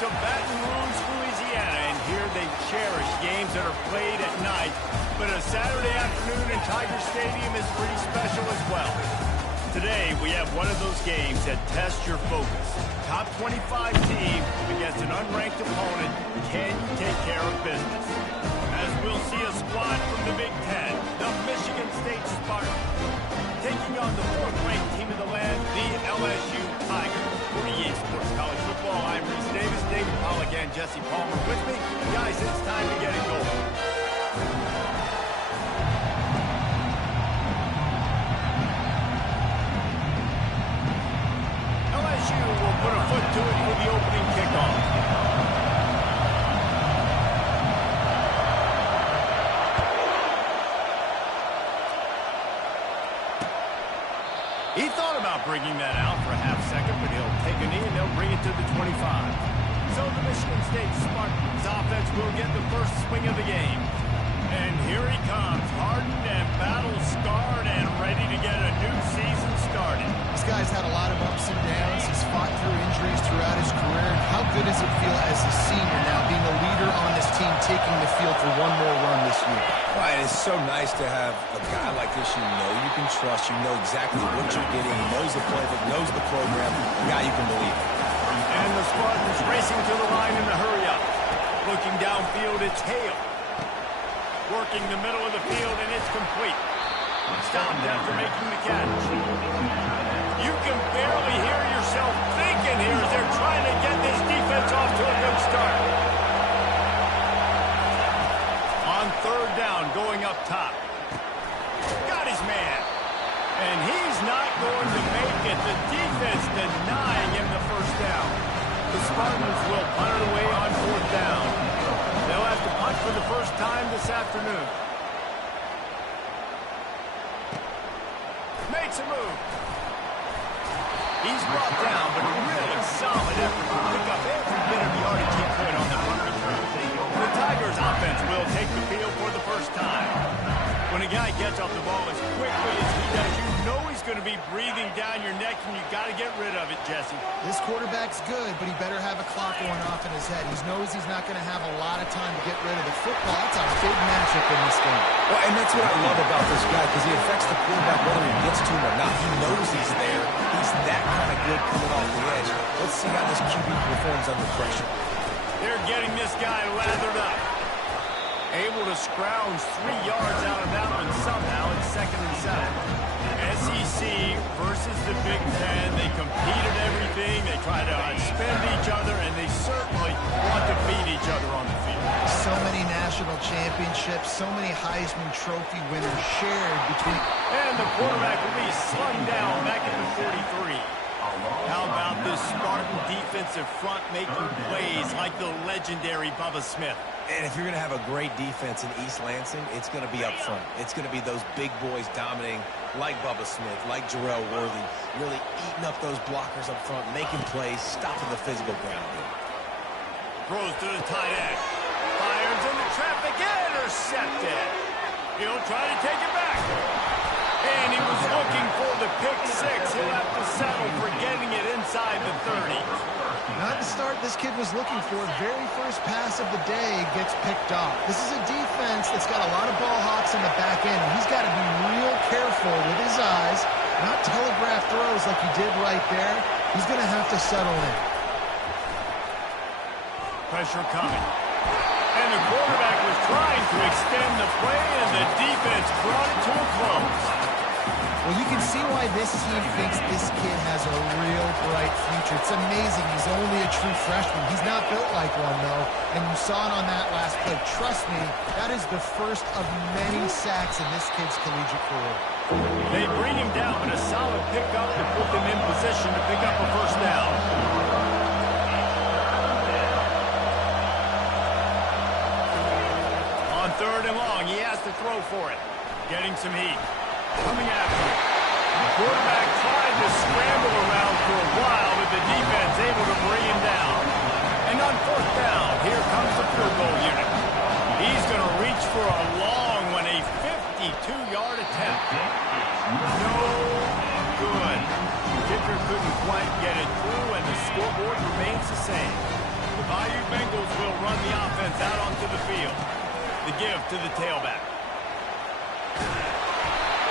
to Baton Rouge, Louisiana, and here they cherish games that are played at night. But a Saturday afternoon in Tiger Stadium is pretty special as well. Today, we have one of those games that tests your focus. Top 25 team against an unranked opponent. Can you take care of business? As we'll see a squad from the Big Ten, the Michigan State Spartans, taking on the fourth-ranked team of the land, the LSU Tigers. For EA Sports College Football, I'm Reese Davis, David Pollack, and Jesse Palmer with me. Guys, it's time to get it going. Will put a foot to it for the opening kickoff. He thought about bringing that out for a half second, but he'll take a knee and they'll bring it to the 25. So the Michigan State Spartans offense will get the first swing of the game. And here he comes, hardened and battle-scarred and ready to get a new season started. This guy's had a lot of ups and downs. He's fought through injuries throughout his career. How good does it feel as a senior now, being a leader on this team, taking the field for one more run this year? Right, it's so nice to have a guy like this you know you can trust. You know exactly what you're getting. He knows the playbook, knows the program, a guy you can believe in. And the Spartans racing to the line in a hurry-up. Looking downfield, it's Hale. Working the middle of the field, and it's complete. Stopped after making the catch. You can barely hear yourself thinking here as they're trying to get this defense off to a good start. On third down, going up top. Got his man. And he's not going to make it. The defense denying him the first down. The Spartans will punt it away on fourth down. They'll have to punt for the first time this afternoon. Makes a move. He's brought down, but a really solid effort to pick up every bit of yardage he could on that run return. The Tigers offense will take the field for the first time. When a guy gets off the ball as quickly as he does, you know he's going to be breathing down your neck, and you got to get rid of it, Jesse. This quarterback's good, but he better have a clock going off in his head. He knows he's not going to have a lot of time to get rid of the football. That's a big matchup in this game. Well, and that's what I love about this guy, because he affects the quarterback whether he gets to him or not. He knows he's there. He's that kind of good coming off the edge. Let's see how this QB performs under pressure. They're getting this guy lathered up. Able to scrounge 3 yards out of that one somehow. It's 2nd and 7. SEC versus the Big Ten. They compete at everything. They try to outspend each other, and they certainly want to beat each other on the field. So many national championships, so many Heisman Trophy winners shared between... And the quarterback will be slung down back at the 43. How about this Spartan defensive front making plays like the legendary Bubba Smith? And if you're going to have a great defense in East Lansing, it's going to be up front. It's going to be those big boys dominating like Bubba Smith, like Jarrell Worthy, really eating up those blockers up front, making plays, stopping the physical ground game. Throws to the tight end. Fires into traffic, intercepted. He'll try to take it back. And he was looking for the pick six. He'll have to settle for getting it inside the 30. Not the start this kid was looking for. Very first pass of the day gets picked off. This is a defense that's got a lot of ball hawks in the back end, and he's got to be real careful with his eyes, not telegraph throws like he did right there. He's going to have to settle in. Pressure coming. And the quarterback was trying to extend the play, and the defense brought it to a close. Well, you can see why this team thinks this kid has a real bright future. It's amazing. He's only a true freshman. He's not built like one, though, and you saw it on that last play. Trust me, that is the first of many sacks in this kid's collegiate career. They bring him down, but a solid pickup to put them in position to pick up a first down. On third and long, he has to throw for it. Getting some heat. Coming after him. The quarterback tried to scramble around for a while, but the defense able to bring him down. And on fourth down, here comes the field goal unit. He's going to reach for a long one, a 52-yard attempt. No good. The kicker couldn't quite get it through, and the scoreboard remains the same. The Bayou Bengals will run the offense out onto the field. The give to the tailback.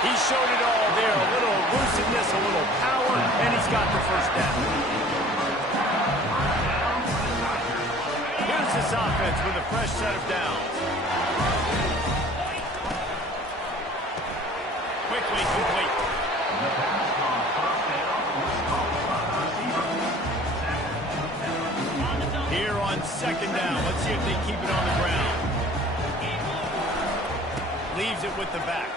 He showed it all there. A little elusiveness, a little power, and he's got the first down. Here's this offense with a fresh set of downs. Quickly complete. Here on second down. Let's see if they keep it on the ground. Leaves it with the back.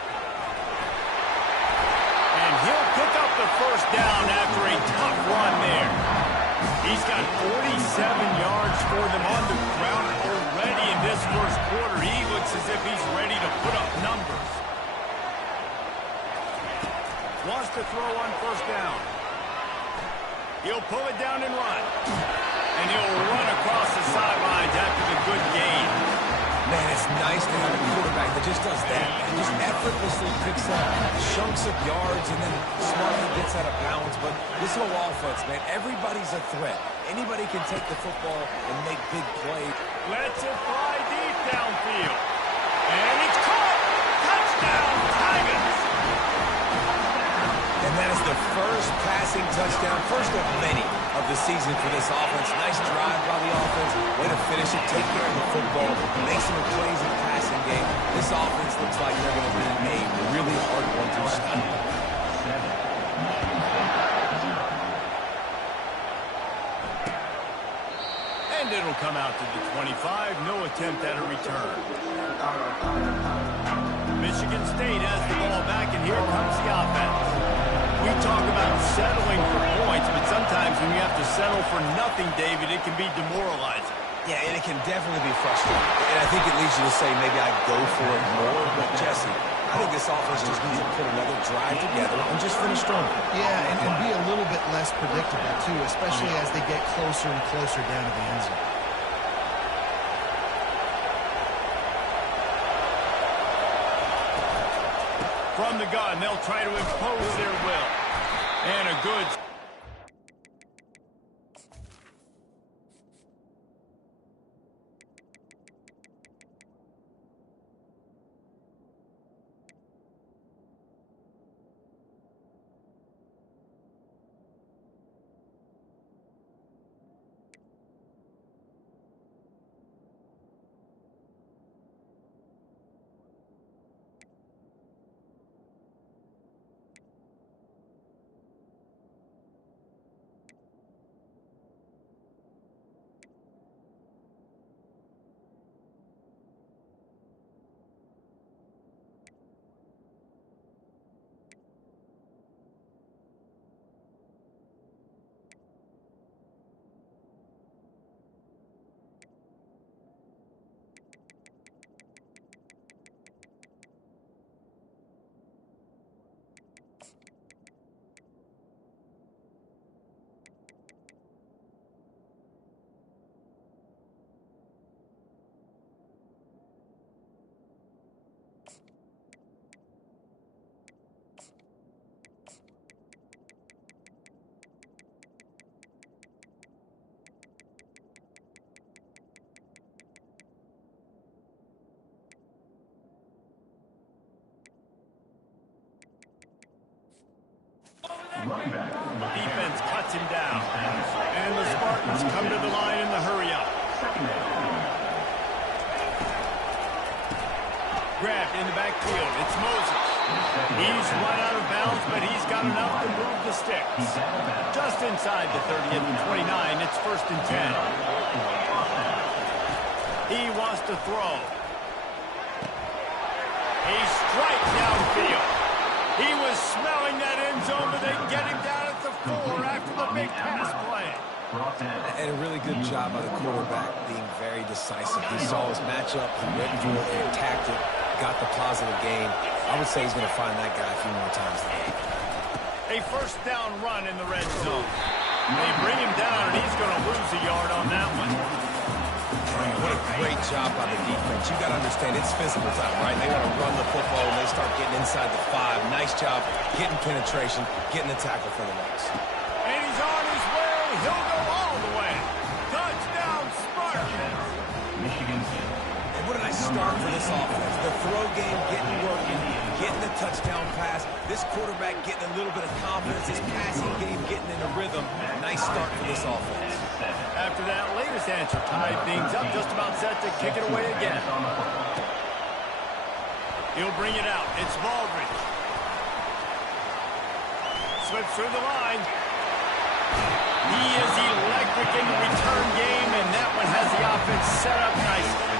And he'll pick up the first down after a tough run there. He's got 47 yards for them on the ground already in this first quarter. He looks as if he's ready to put up numbers. Wants to throw on first down. He'll pull it down and run. And he'll run across the sidelines after the good gain. Man, it's nice to have a quarterback that just does that. And just effortlessly picks up chunks of yards and then smartly gets out of bounds. But this whole offense, man, everybody's a threat. Anybody can take the football and make big plays. Lets it fly deep downfield. And it's caught. Touchdown, Tigers. And that is the first passing touchdown, first of many of the season for this offense. Nice drive by the offense. Way to finish it, take care of the football, make some plays in the passing game. This offense looks like they're going to be a really hard one to stop. And it'll come out to the 25. No attempt at a return. Michigan State has the ball back, and here comes the offense. We talk about settling for points, but sometimes when you have to settle for nothing, David, it can be demoralizing. Yeah, and it can definitely be frustrating. And I think it leads you to say maybe I go for it more. But, Jesse, I think this offense just needs to put another drive together and just finish strong. Yeah, and be a little bit less predictable, too, especially as they get closer and closer down to the end zone. From the gun, they'll try to impose their will. And a good... Defense cuts him down. And the Spartans come to the line in the hurry-up. Grabbed in the backfield. It's Moses. He's run out of bounds, but he's got enough to move the sticks. Just inside the 30 at the 29. It's 1st and 10. He wants to throw. A strike downfield. He was smelling that end zone, but they get him down at the 4 after the big pass play. And a really good job by the quarterback being very decisive. He saw his matchup, he went for it, he attacked it, got the positive gain. I would say he's going to find that guy a few more times today. A first down run in the red zone. They bring him down, and he's going to lose a yard on that one. What a great job by the defense. You got to understand, it's physical time, right? They want to run the football, and they start getting inside the 5. Nice job getting penetration, getting the tackle for the loss. And he's on his way. He'll go all the way. Touchdown, start for this offense. The throw game getting working, getting the touchdown pass. This quarterback getting a little bit of confidence. His passing game getting in a rhythm. Nice start for this offense. After that latest answer tied things up, just about set to kick it away again. He'll bring it out. It's Baldridge. Slips through the line. He is electric in the return game, and that one has the offense set up nicely.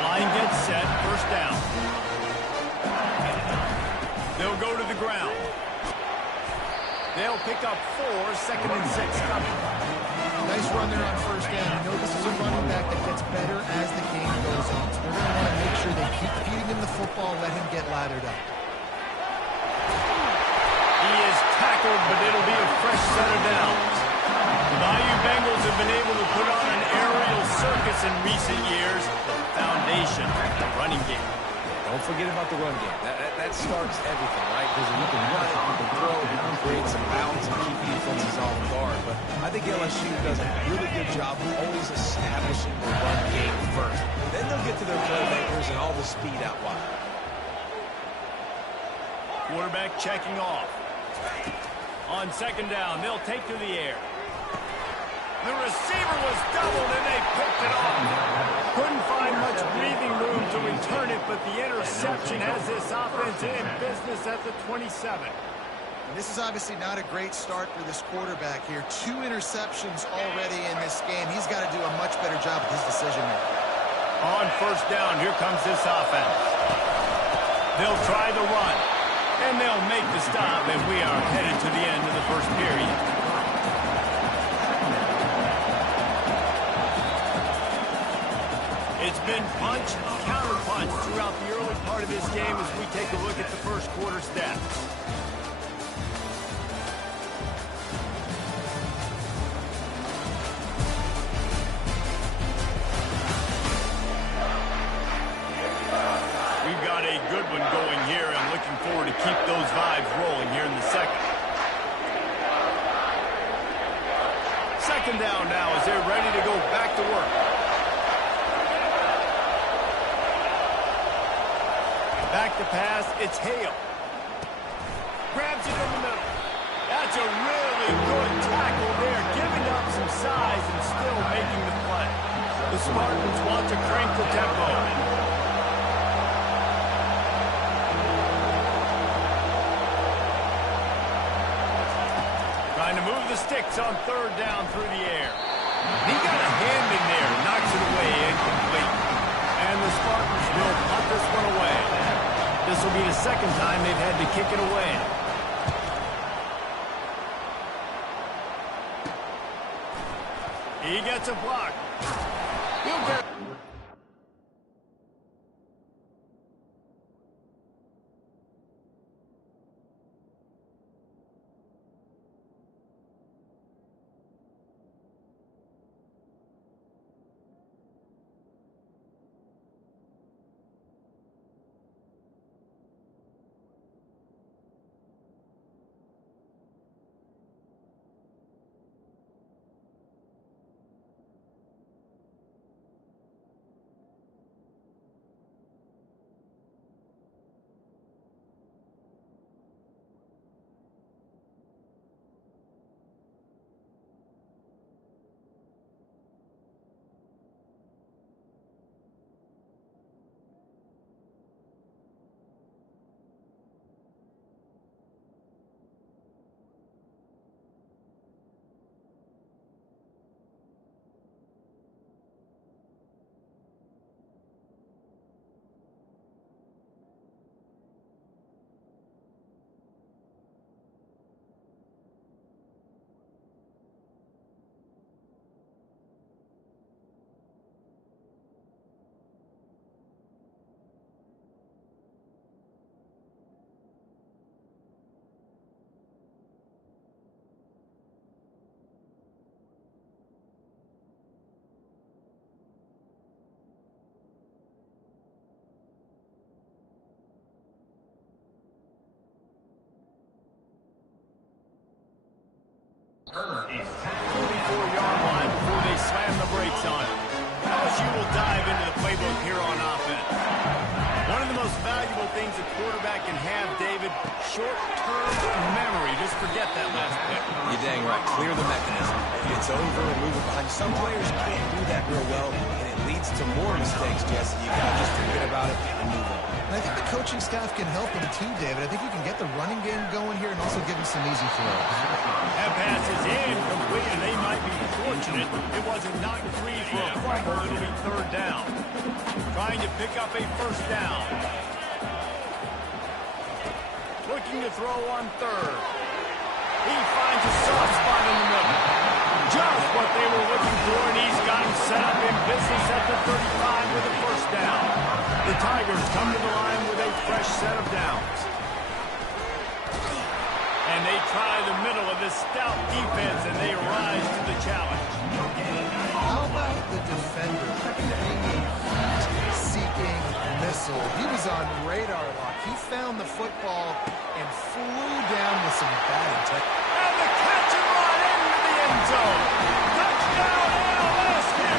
Line gets set, first down. They'll go to the ground. They'll pick up 4, second and 6 coming. Nice run there on first down. You know this is a running back that gets better as the game goes on. So they're going to want to make sure they keep feeding him the football, let him get lathered up. He is tackled, but it'll be a fresh set of downs. The Bayou Bengals have been able to put on an aerial circus in recent years. The foundation, the running game. Don't forget about the run game. That starts everything, right? Because you can run it, you can throw it, you can create some balance and keep defenses off guard. But I think LSU does a really good job of always establishing the run game first. Then they'll get to their playmakers and all the speed out wide. Quarterback checking off. On second down, they'll take to the air. The receiver was doubled, and they picked it off. Couldn't find much breathing room to return it, but the interception has this offense in business at the 27. And this is obviously not a great start for this quarterback here. 2 interceptions already in this game. He's got to do a much better job with his decision-making. On first down, here comes this offense. They'll try the run, and they'll make the stop, and we are headed to the end of the first period. It's been punch, counter-punch throughout the early part of this game as we take a look at the first quarter stats. We've got a good one going here and looking forward to keep those vibes rolling here in the second. Second down now as they're ready to go back to work. Back to pass, it's Hale. Grabs it in the middle. That's a really good tackle there, giving up some size and still making the play. The Spartans want to crank the tempo. Trying to move the sticks on third down through the air. He got a hand in there, knocks it away, incomplete. And the Spartans will punt this one away. This will be the second time they've had to kick it away. He gets a block. He'll get... is 44-yard line before they slam the brakes on it. LSU will dive into the playbook here on offense. quarterback can have, David, short-term memory. Just forget that last pick. You're dang right. Clear the mechanism. It's over and move it behind you. Some players can't do that real well, and it leads to more mistakes, Jesse. You got to just forget about it and move on. And I think the coaching staff can help him too, David. I think you can get the running game going here and also give him some easy throws. That pass is incomplete, and they might be fortunate it wasn't knocked free for a fumble. It'll be third down. Trying to pick up a first down. Looking to throw on third. He finds a soft spot in the middle. Just what they were looking for, and he's got him set up in business at the 35 with a first down. The Tigers come to the line with a fresh set of downs. And they try the middle of this stout defense, and they rise to the challenge. How about the defender? Seeking missile. He was on radar lock. He found the football and flew down with some bad intent. And the catch and run into the end zone. Touchdown, LSU!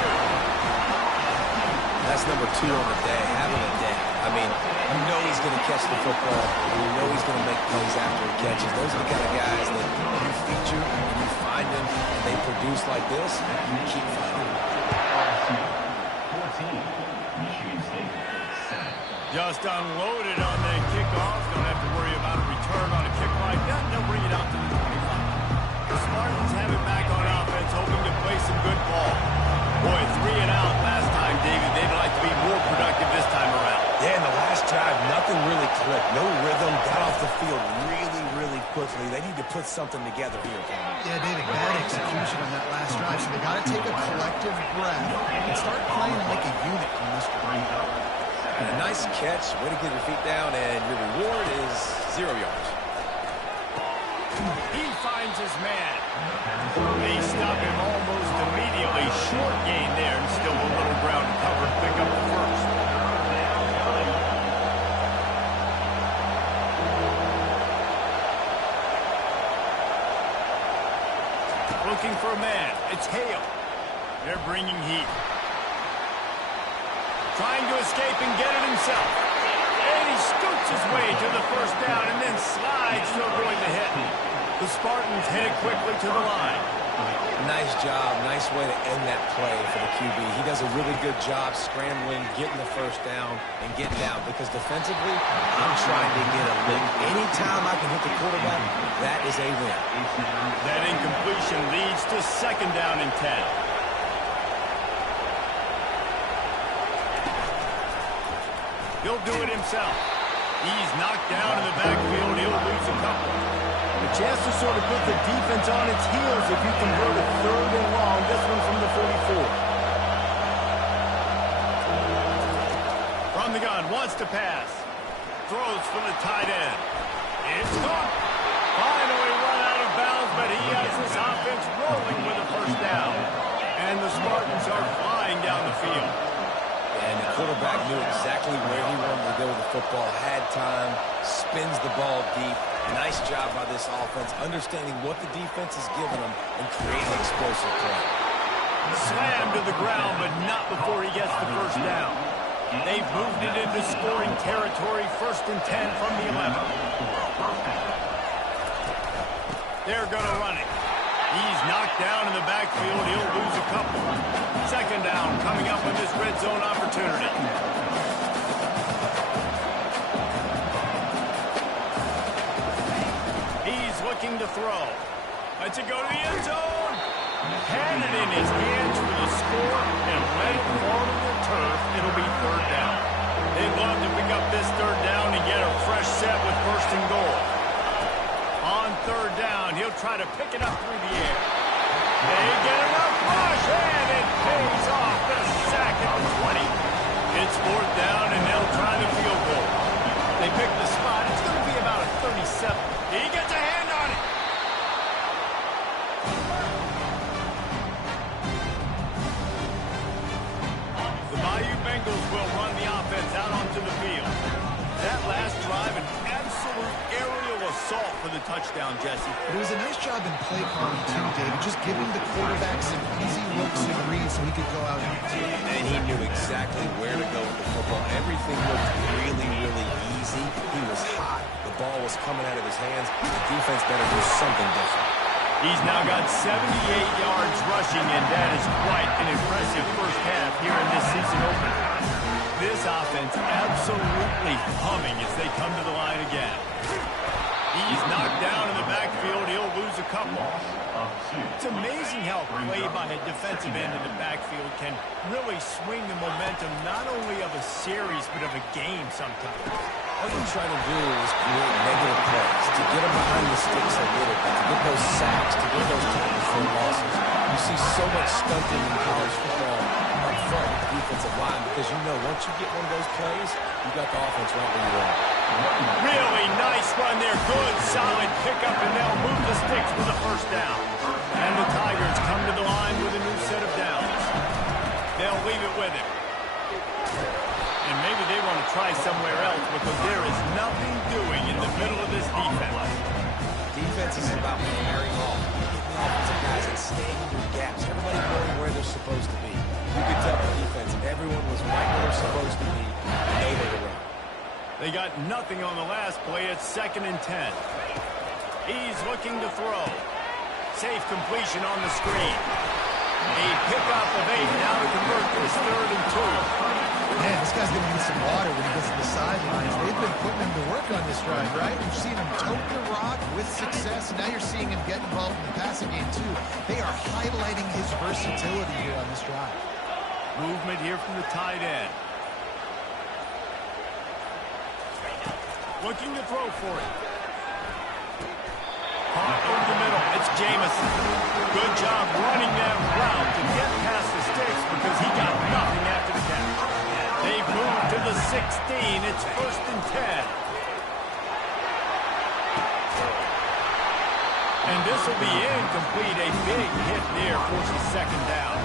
That's number 2 on the day, having a day. I mean, you know he's going to catch the football, and you know he's going to make plays after he catches. Those are the kind of guys that you feature and you find them, and they produce like this, you keep finding them. Just unloaded on the kickoff. Don't have to worry about a return on a kick like that. They'll bring it out to the 25. The Spartans have it back on offense, hoping to play some good ball. Boy, 3 and out last time, David. They'd like to be more productive this time around. Yeah, in the last drive, nothing really clicked. No rhythm, got off the field really quickly. They need to put something together here. Yeah, David, bad execution on that last drive. So they got to take a collective breath and start playing like a unit on this one. And a nice catch, way to get your feet down, and your reward is 0 yards. He finds his man. They stop him almost immediately. Short gain there, and still a little ground to cover and pick up the first. Looking for a man. It's Hale. They're bringing heat. Trying to escape and get it himself. And he scoots his way to the first down and then slides to avoid the hit. The Spartans headed quickly to the line. Nice job. Nice way to end that play for the QB. He does a really good job scrambling, getting the first down, and getting down. Because defensively, I'm trying to get a lick. Anytime I can hit the quarterback, that is a win. That incompletion leads to second down and 10. He'll do it himself. He's knocked down in the backfield. He'll lose a couple. A chance to sort of put the defense on its heels if you convert a third and long. This one from the 44. From the gun, wants to pass. Throws for the tight end. It's caught. Finally run out of bounds, but he has his offense rolling with a first down. And the Spartans are flying down the field. And the quarterback knew exactly where he wanted to go with the football, had time, spins the ball deep. Nice job by this offense, understanding what the defense is giving them and creating explosive play. Slammed to the ground, but not before he gets the first down. They've moved it into scoring territory, 1st and 10 from the 11. They're going to run it. He's knocked down in the backfield. He'll lose a couple. Second down coming up with this red zone opportunity. He's looking to throw. Lets it go to the end zone. Had it in his hands for the score and let it fall to the turf. It'll be third down. They'd love to pick up this third down and get a fresh set with 1st and goal. On third down, he'll try to pick it up through the air. They get enough rush, and it pays off the sack at the 20. It's 4th down, and they'll try the field goal. They pick the spot. It's going to be about a 37. He gets a hand on it. The Bayou Bengals will run the offense out onto the field. That last drive, an absolute aerial assault for the touchdown, Jesse. But it was a nice job in play calling too, David, just giving the quarterback some easy looks and reads so he could go out and he knew exactly where to go with the football. Everything looked really, really easy. He was hot. The ball was coming out of his hands. The defense better do something different. He's now got 78 yards rushing, and that is quite an impressive first half here in this season opener. This offense absolutely humming as they come to the line again. He's knocked down in the backfield. He'll lose a couple. It's amazing how play by a defensive end in the backfield can really swing the momentum not only of a series but of a game sometimes. All you're trying to do is create negative plays, to get them behind the sticks a little bit, to get those sacks, to get those tackles for losses. You see so much stunting in college football up front with the defensive line because you know once you get one of those plays, you got the offense right where you are. Really nice run there. Good, solid pickup, and they'll move the sticks for the first down. And the Tigers come to the line with a new set of downs. They'll leave it with him. And maybe they want to try somewhere else because there is nothing doing in the middle of this defense. Defense is about firing off, getting the offensive guys and staying in your gaps. Everybody going where they're supposed to be. You could tell the defense, everyone was right where they're supposed to be. They were the run. They got nothing on the last play. It's 2nd and 10. He's looking to throw. Safe completion on the screen. A pickup of 8 now to convert this 3rd and 2. Man, this guy's going to need some water when he gets to the sidelines. They've been putting him to work on this drive, right? You've seen him tote the rock with success. Now you're seeing him get involved in the passing game, too. They are highlighting his versatility here on this drive. Movement here from the tight end. Looking to throw for it. Caught over the middle. It's Jamison. Good job running that route to get past the sticks because he got nothing after the catch. They've moved to the 16. It's 1st and 10. And this will be incomplete. A big hit there forces 2nd down.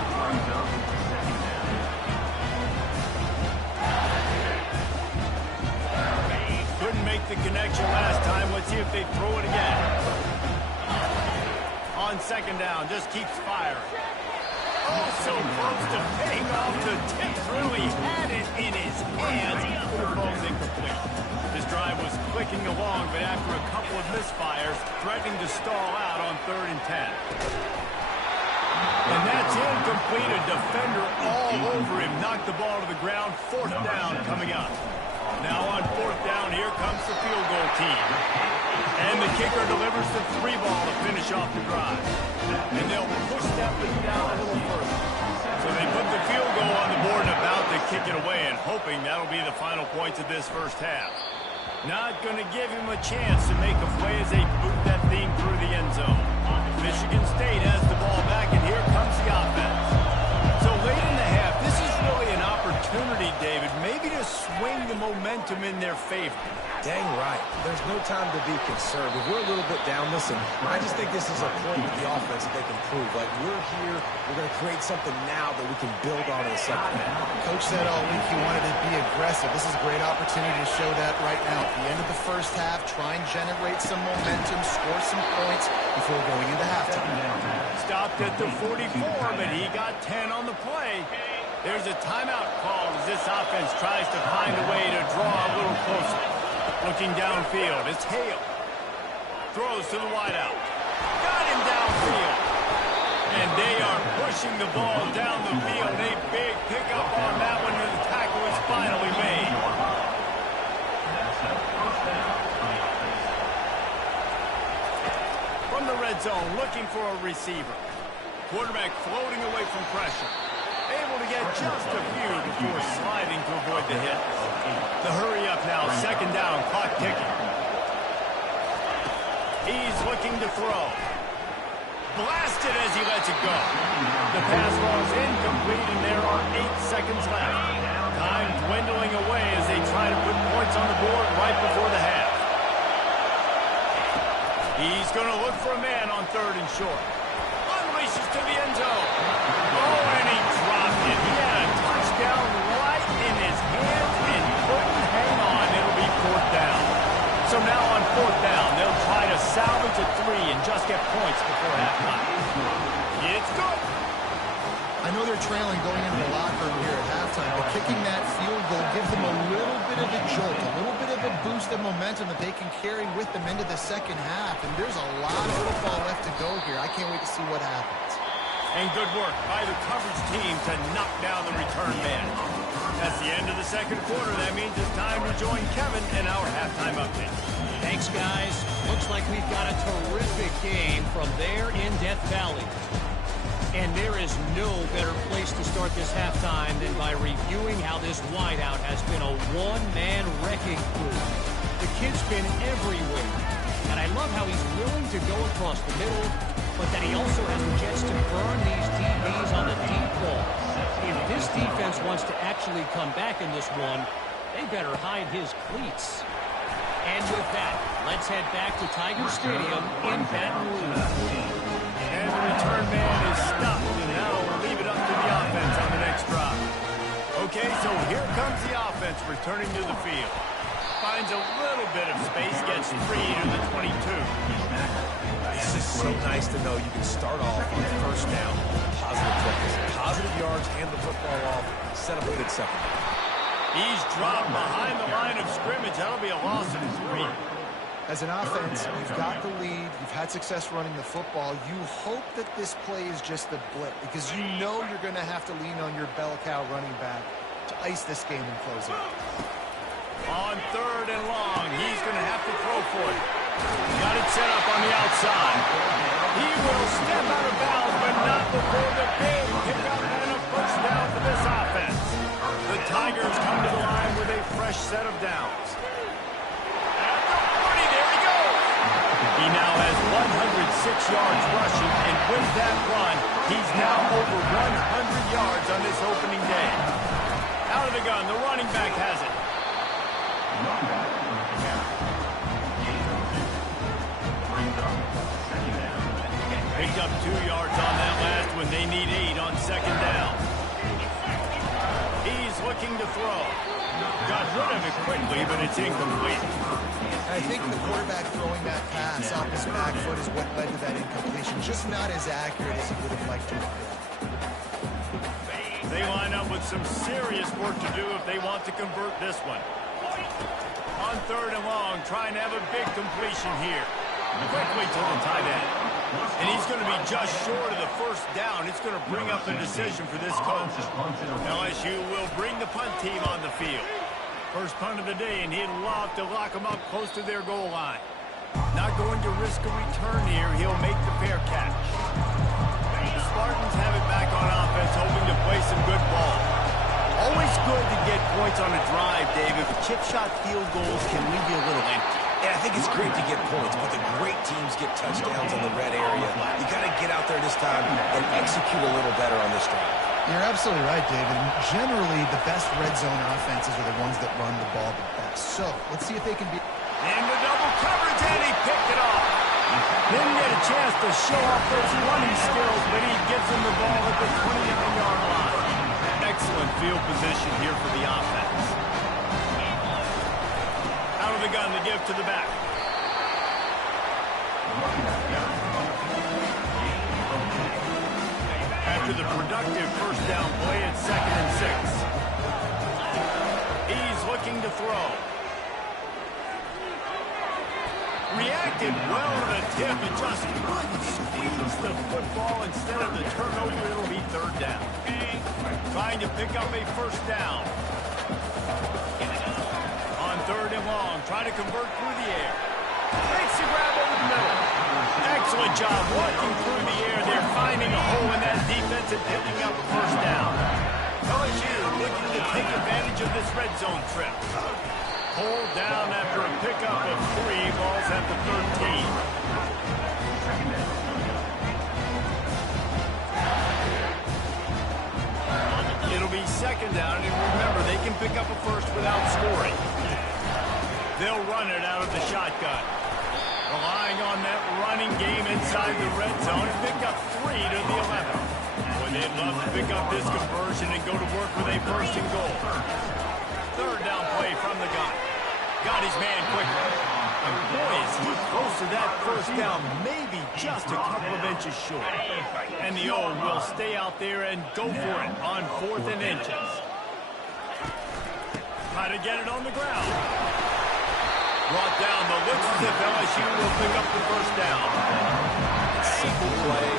Couldn't make the connection last time. Let's see if they throw it again. On 2nd down, just keeps firing. Oh, so close to paying off the tip through. He had it in his hands. The ball's incomplete. This drive was clicking along, but after a couple of misfires, threatening to stall out on 3rd and 10. And that's incomplete. A defender all over him. Knocked the ball to the ground. 4th down coming up. Now on 4th down, here comes the field goal team. And the kicker delivers the 3-ball to finish off the drive. And they'll push that one down a little further. So they put the field goal on the board and about to kick it away and hoping that'll be the final points of this first half. Not going to give him a chance to make a play as they boot that thing through the end zone. Michigan State has the ball back, and here comes the offense. So late in the half, this is really an opportunity, David, maybe to swing the momentum in their favor. Dang right. There's no time to be concerned. If we're a little bit down, listen, I just think this is a point with the offense that they can prove. Like, we're here, we're going to create something now that we can build on in the second half. Coach said all week he wanted to be aggressive. This is a great opportunity to show that right now. At the end of the first half, try and generate some momentum, score some points before going into halftime. Stopped at the 44, but he got 10 on the play. There's a timeout called as this offense tries to find a way to draw a little closer. Looking downfield, it's Hale. Throws to the wideout. Got him downfield. And they are pushing the ball down the field. A big pickup on that one, and the tackle is finally made. From the red zone, looking for a receiver. Quarterback floating away from pressure. Able to get just a few before sliding to avoid the hit. The hurry up now, 2nd down, clock ticking. He's looking to throw. Blasted as he lets it go. The pass falls incomplete, and there are 8 seconds left. Time dwindling away as they try to put points on the board right before the half. He's going to look for a man on 3rd and short. Unleashes to the end zone. Oh, and he dropped it. He had a touchdown right in his hands and couldn't hang on. It'll be 4th down. So now on 4th down, they'll try to salvage a 3 and just get points before halftime. It's good. I know they're trailing going into the locker room here at halftime, but kicking that field goal gives them a little bit of a jolt, a little bit of a boost of momentum that they can carry with them into the second half. And there's a lot of football left to go here. I can't wait to see what happens. And good work by the coverage team to knock down the return man. That's the end of the second quarter. That means it's time to join Kevin in our halftime update. Thanks, guys. Looks like we've got a terrific game from there in Death Valley. And there is no better place to start this halftime than by reviewing how this wideout has been a one-man wrecking crew. The kid's been everywhere. And I love how he's willing to go across the middle, but that he also has the jets to burn these DBs on the deep ball. If this defense wants to actually come back in this one, they better hide his cleats. And with that, let's head back to Tiger Stadium in Baton Rouge. And the return man is stopped, and now we'll leave it up to the offense on the next drive. Okay, so here comes the offense returning to the field. Finds a little bit of space, gets free to the 22. It's just so nice to know you can start off on first down, positive focus, positive yards, hand the football off, set up a good second. He's dropped behind the line of scrimmage. That'll be a loss of 3. As an offense, you've got the lead, you've had success running the football. You hope that this play is just the blip because you know you're going to have to lean on your bell cow running back to ice this game and close it. On third and long, he's going to have to throw for it. Got it set up on the outside. He will step out of bounds, but not before the big pickup and a first down for this offense. The Tigers come to the line with a fresh set of downs. He now has 106 yards rushing, and with that run, he's now over 100 yards on this opening day. Out of the gun, the running back has it. Picked up 2 yards on that last one. They need 8 on second down. He's looking to throw. Got rid of it quickly, but it's incomplete. I think the quarterback throwing that pass off his back foot is what led to that incompletion. Just not as accurate as he would have liked to have been. They line up with some serious work to do if they want to convert this one. On third and long, trying to have a big completion here. Quickly to the tight end. And he's going to be just short of the first down. It's going to bring up the decision for this coach. LSU will bring the punt team on the field. First punt of the day, and he'd love to lock them up close to their goal line. Not going to risk a return here. He'll make the fair catch. The Spartans have it back on offense, hoping to play some good ball. Always good to get points on a drive, David, but chip shot field goals can leave you a little empty. Yeah, I think it's great to get points, but the great teams get touchdowns in the red area. You got to get out there this time and execute a little better on this drive. You're absolutely right, David. Generally, the best red zone offenses are the ones that run the ball the best. So, let's see if they can be... And the double coverage, and he picked it off. Didn't get a chance to show off those running skills, but he gives him the ball at the 29-yard line. Excellent field position here for the offense. Out of the gun to give to the back. After the productive first down play, it's 2nd and 6. He's looking to throw. Reacted well to the tip and just couldn't squeeze the football. Instead of the turnover, it'll be third down. Trying to pick up a first down. On third and long, trying to convert through the air. Makes the grab over the middle. Excellent job working through the air. They're finding a hole in that defense and picking up a first down. LSU looking to take advantage of this red zone trip. Pulled down after a pickup of 3, balls at the 13. It'll be second down, and remember, they can pick up a first without scoring. They'll run it out of the shotgun. Relying on that running game inside the red zone, pick up 3 to the 11. Boy, they'd love to pick up this conversion and go to work with a first and goal. Third down play from the gun. Got his man quickly. And boy, is he close to that first down, maybe just a couple of inches short. And the O will stay out there and go for it on 4th and inches. Try to get it on the ground. Brought down, but looks as if LSU will pick up the first down. Simple play,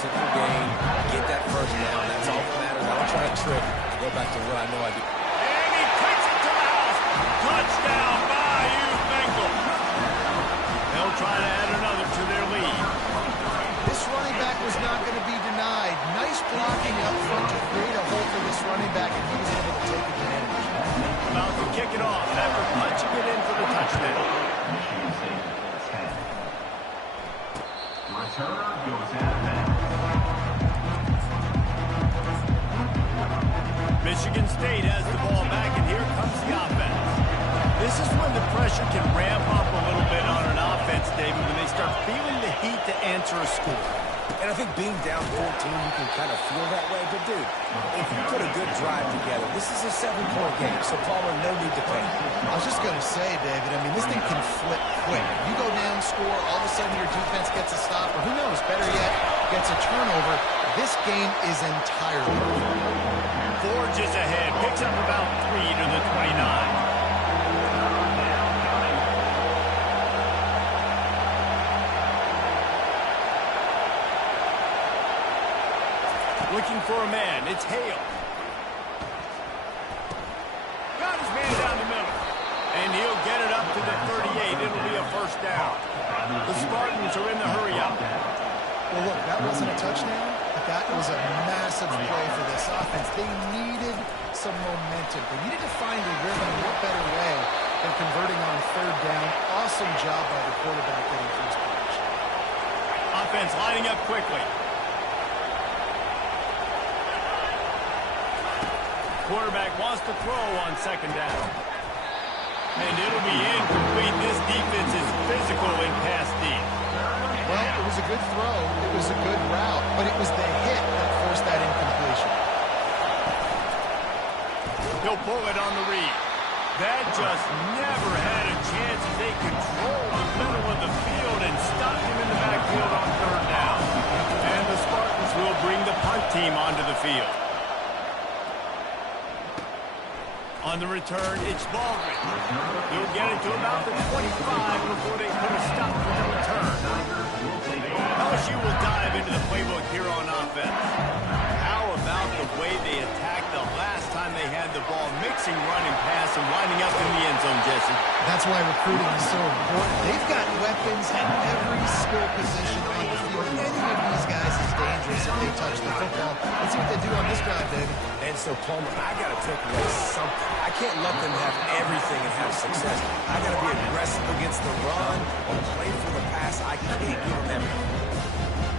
simple game. Get that first down. That's all that matters. I don't try to trick. Go back to what I know I do. And he takes it to the house. Touchdown, Bayou Bengal. They'll try to add another to their lead. This running back was not going to be denied. Nice blocking up front to create a hole for this running back, and he was able to take advantage. About to kick it off after punching it in for the touchdown. Returner goes out of bounds. Michigan State has the ball back, and here comes the offense. This is when the pressure can ramp up a little bit on an offense, David, when they start feeling the heat to answer a score. And I think being down 14, you can kind of feel that way. But, dude, if you put a good drive together, this is a 7-point game, so Palmer, no need to panic. I was just going to say, David, I mean, this thing can flip quick. You go down, score, all of a sudden your defense gets a stop, or who knows, better yet, gets a turnover. This game is entirely over. Forges ahead, picks up about 3 to the 29. Looking for a man, it's Hale. Got his man down the middle. And he'll get it up to the 38. It'll be a first down. The Spartans are in the hurry-up. Well, look, that wasn't a touchdown, but that was a massive play for this offense. They needed some momentum. They needed to find a rhythm. What better way than converting on 3rd down? Awesome job by the quarterback getting first position. Offense lining up quickly. Quarterback wants to throw on 2nd down. And it'll be incomplete. This defense is physical in pass deep. Well, it was a good throw. It was a good route, but it was the hit that forced that incompletion. He'll pull it on the read. That just never had a chance as they control the middle of the field and stopped him in the backfield on 3rd down. And the Spartans will bring the punt team onto the field. On the return, it's Baldwin. He'll get it to about the 25 before they put a stop to the return. LSU will dive into the playbook here on offense. How about the way they attacked the last time they had the ball, mixing running pass and winding up in the end zone, Jesse? That's why recruiting is so important. They've got weapons at every skill position on the field. Any of these guys is dangerous if they touch the football. Let's see what they do on this drive, David. And so, Palmer, I got to take away something. I can't let them have everything and have success. I got to be aggressive against the run or play for the pass. I can't give them everything.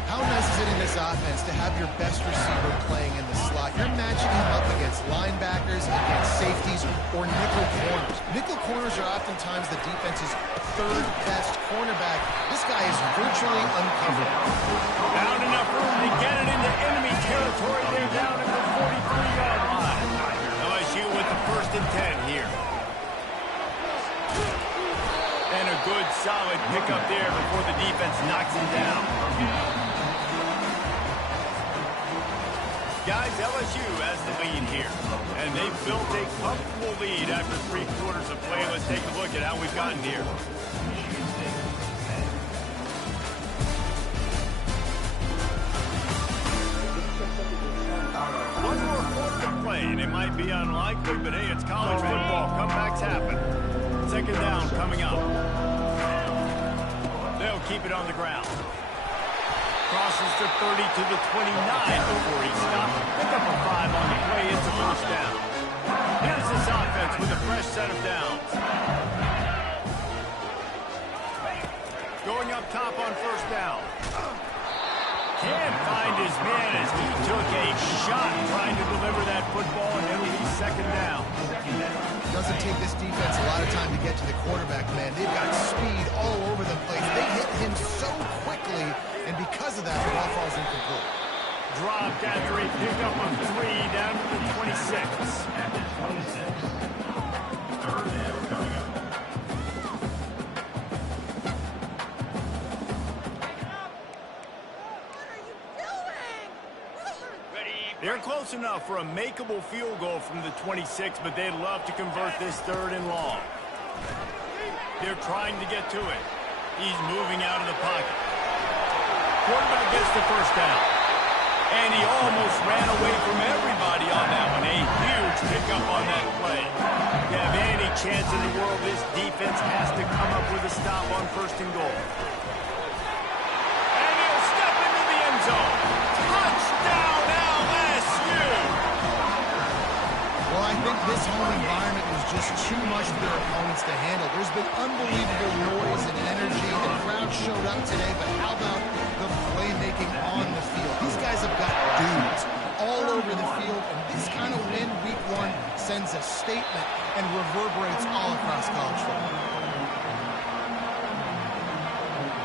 How nice is it in this offense to have your best receiver playing in the slot? You're matching him up against linebackers, against safeties, or nickel corners. Nickel corners are oftentimes the defense's 3rd best cornerback. This guy is virtually uncovered. Found enough room to get it into enemy territory. They're down at the 43-yard line. LSU with the 1st and 10 here. And a good, solid pickup there before the defense knocks him down. Guys, LSU has the lead here. And they've built a comfortable lead after 3 quarters of play. Let's take a look at how we've gotten here. One more quarter to play, and it might be unlikely, but hey, it's college football. Comebacks happen. 2nd down coming up. They'll keep it on the ground. Crosses to 30 to the 29 before he stopped. Pick up a 5 on the play. It's a first down. Here's this offense with a fresh set of downs. Going up top on 1st down. Can't find his man as he took a shot trying to deliver that football, and it'll be 2nd down. Doesn't take this defense a lot of time to get to the quarterback, man. They've got speed all over the place. They hit him so quickly, and because of that, the ball falls incomplete. Dropped after a pickup of 3 down to the 26. At the 26. 3rd down coming up. They're close enough for a makeable field goal from the 26, but they'd love to convert this 3rd and long. They're trying to get to it. He's moving out of the pocket. Quarterback gets the first down. And he almost ran away from everybody on that one. A huge pickup on that play. If you have any chance in the world, this defense has to come up with a stop on 1st and goal. And he'll step into the end zone. Touchdown, LSU! Well, I think this home environment was just too much for their opponents to handle. There's been unbelievable noise and energy. The crowd showed up today, but how about the playmaking on the field? These guys have got dudes all over the field, and this kind of win week 1 sends a statement and reverberates all across college football.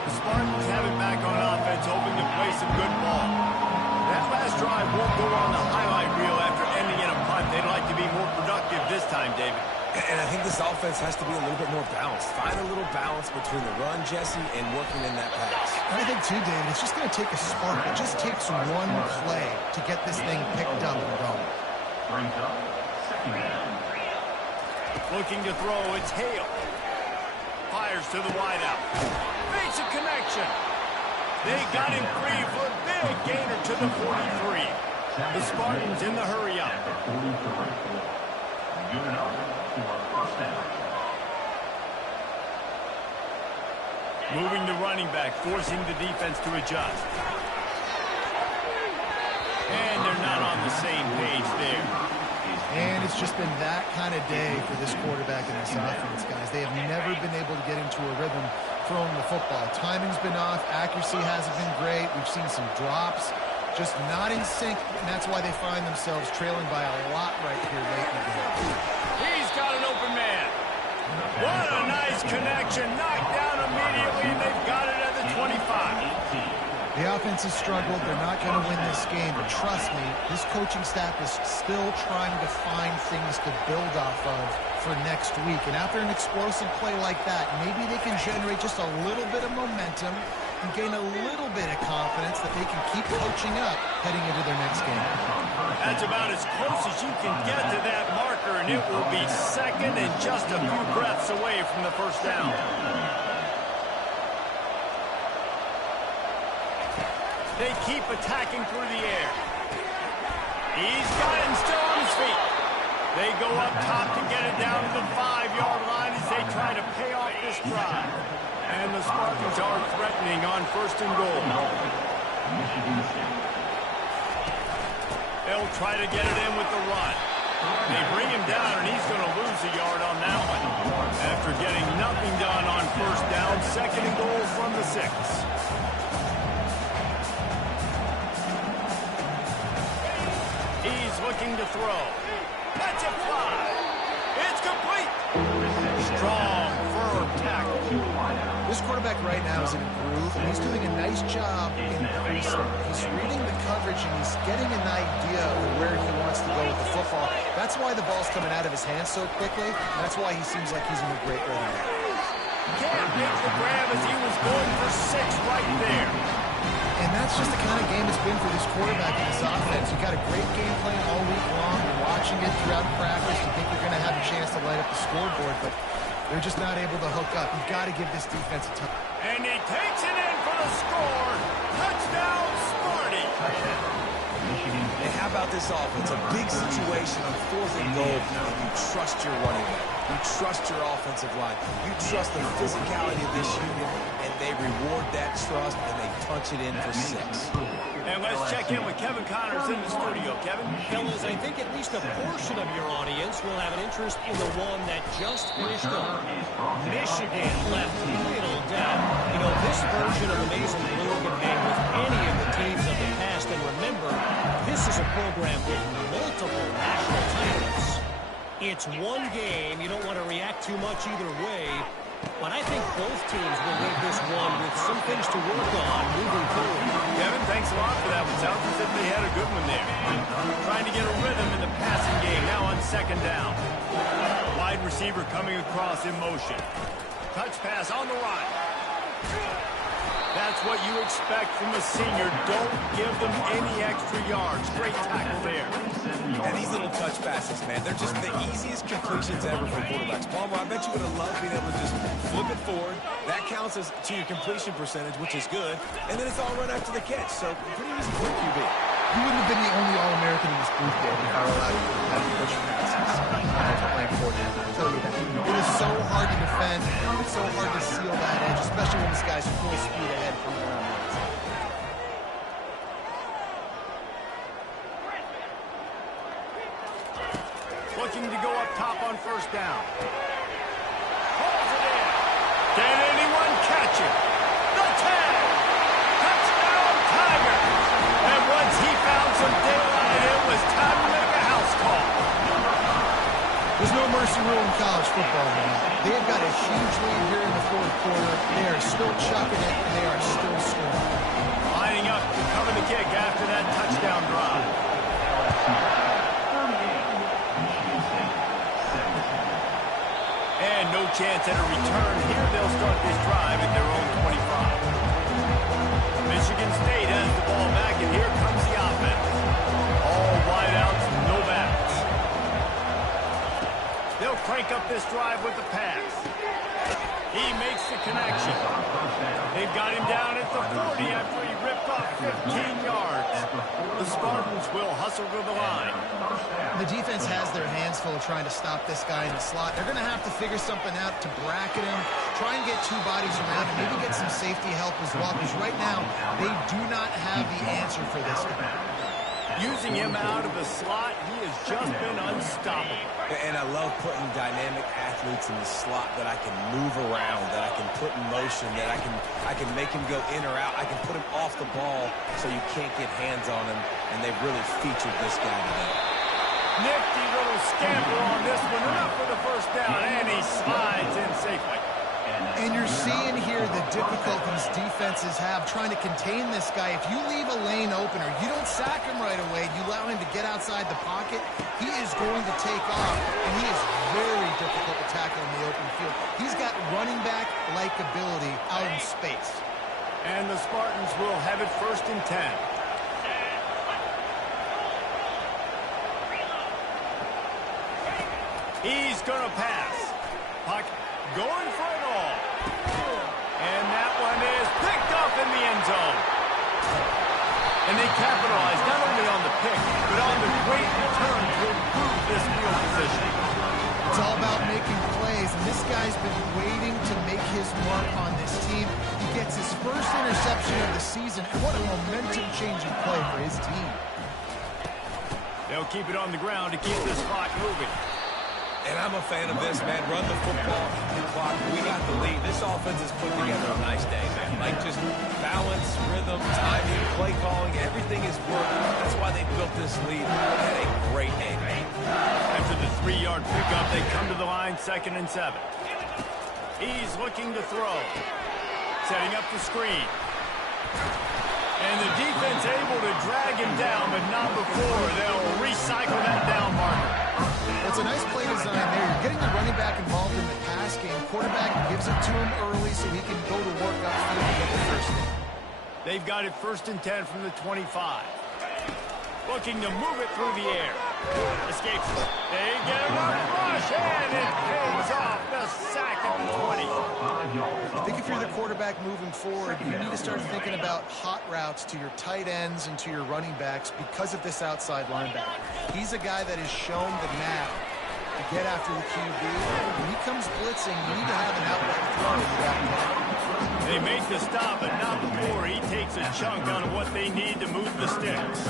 The Spartans have it back on offense, hoping to play some good ball. That last drive won't go on the highlight reel after ending in a punt. They'd like to be more productive this time, David. And I think this offense has to be a little bit more balanced. Find a little balance between the run, Jesse, and working in that pass. I think, too, David, it's just going to take a spark. It just takes one play to get this thing picked up and going. Brings up 2nd down. Looking to throw, it's Hale. Fires to the wideout. Makes a connection. They got him free for a big gainer to the 43. The Spartans in the hurry up. Good enough for a 1st down. Moving the running back, forcing the defense to adjust. And they're not on the same page there. And it's just been that kind of day for this quarterback and this offense, guys. They have never been able to get into a rhythm throwing the football. Timing's been off. Accuracy hasn't been great. We've seen some drops. Just not in sync, and that's why they find themselves trailing by a lot right here late in the game. He's got an open man. What a nice connection. Knocked down immediately, and they've got it at the 25. The offense has struggled. They're not going to win this game, but trust me, this coaching staff is still trying to find things to build off of for next week. And after an explosive play like that, maybe they can generate just a little bit of momentum and gain a little bit of confidence that they can keep coaching up heading into their next game. That's about as close as you can get to that marker, and it will be 2nd and just a few breaths away from the 1st down. They keep attacking through the air. He's got him still on his feet. They go up top to get it down to the 5-yard line as they try to pay off this drive. And the Spartans are threatening on 1st and goal. They'll try to get it in with the run. They bring him down, and he's going to lose a yard on that one. After getting nothing done on 1st down, 2nd and goal from the 6. He's looking to throw. That's a fly. It's complete. Strong, firm tackle. This quarterback right now is in a groove, and he's doing a nice job in creasing. He's reading the coverage, and he's getting an idea of where he wants to go with the football. That's why the ball's coming out of his hands so quickly. That's why he seems like he's in a great rhythm. Can't make the grab as he was going for 6 right there. And that's just the kind of game it's been for this quarterback and this offense. You've got a great game plan all week long. You're watching it throughout practice. You think you're going to have a chance to light up the scoreboard, but they're just not able to hook up. You've got to give this defense a time. And he takes it in for the score. Touchdown, Sparty. And how about this offense? A big situation on 4th and goal, and you trust your running back. You trust your offensive line. You trust the physicality of this unit, and they reward that trust, and they punch it in for 6. And let's check in with Kevin Connors in the studio. Kevin? Fellas, I think at least a portion of your audience will have an interest in the one that just finished up. Michigan left little doubt. You know, this version of the Mason Blue can hang with any of the teams of the past. And remember, this is a program with multiple national titles. It's one game. You don't want to react too much either way. But I think both teams will leave this one with some things to work on moving forward. Kevin, thanks a lot for that one. Sounds as if they had a good one there. Trying to get a rhythm in the passing game now on 2nd down. Wide receiver coming across in motion. Touch pass on the run. That's what you expect from a senior. Don't give them any extra yards. Great tackle there. And these little touch passes, man, they're just the easiest completions ever for quarterbacks. Palmer, I bet you would have loved being able to just flip it forward. That counts as to your completion percentage, which is good. And then it's all right after the catch. So pretty easy for QB. You wouldn't have been the only All-American in this group, Dave, if I were allowed to have you push passes. I was playing for them. I'll tell you that. It is so hard to defend. It's so hard to seal that edge, especially when this guy's full speed ahead from around the outside. Looking to go up top on first down. Pulls it in. Can anyone catch it? The tag! Touchdown, Tiger! And once he found some daylight, it was time to make a house call. There's no mercy rule in college football, man. They've got a huge lead here in the fourth quarter. They are still chucking it, and they are still scoring. Lining up to cover the kick after that touchdown drive. And no chance at a return here. They'll start this drive at their own 25. Michigan State has the ball back, and here comes the offense. All wideouts, no backs. They'll crank up this drive with the pass. He makes the connection. They've got him down at the 40 after he ripped off 15 yards. The Spartans will hustle to the line. The defense has their hands full trying to stop this guy in the slot. They're going to have to figure something out to bracket him, try and get two bodies around him, maybe get some safety help as well, because right now they do not have the answer for this guy. Using him out of the slot, he has just been unstoppable. And I love putting dynamic athletes in the slot that I can move around, that I can put in motion, that I can make him go in or out. I can put him off the ball so you can't get hands on him, and they've really featured this guy today. Nifty little scamper on this one, enough for the first down, and he slides in safely. And you're seeing here the difficulties defenses have trying to contain this guy. If you leave a lane open or you don't sack him right away, you allow him to get outside the pocket, he is going to take off, and he is very difficult to tackle in the open field. He's got running back-like ability out in space. And the Spartans will have it 1st and 10. He's going to pass. Puck going for it all. And that one is picked up in the end zone. And they capitalize not only on the pick, but on the great return to improve this field position. It's all about making plays, and this guy's been waiting to make his mark on this team. He gets his first interception of the season, and what a momentum-changing play for his team. They'll keep it on the ground to keep this clock moving. And I'm a fan of this, man. Run the football, the clock. We got the lead. This offense has put together a nice day, man. Like just balance, rhythm, timing, play calling, everything is working. That's why they built this lead. They had a great day, man. After the 3-yard pickup, they come to the line 2nd and 7. He's looking to throw. Setting up the screen. And the defense able to drag him down, but not before they'll recycle that down marker. It's a nice play design there. You're getting the running back involved in the pass game. Quarterback gives it to him early so he can go to work upfield and get the first down. They've got it 1st and 10 from the 25. Looking to move it through the air. Escapes. They get him on the rush, and it pays off the sack at the 20. I think if you're the quarterback moving forward, you need to start thinking about hot routes to your tight ends and to your running backs because of this outside linebacker. He's a guy that has shown the knack to get after the QB. When he comes blitzing, you need to have an outlet throw in the back end. They make the stop, but not before he takes a chunk out of what they need to move the sticks.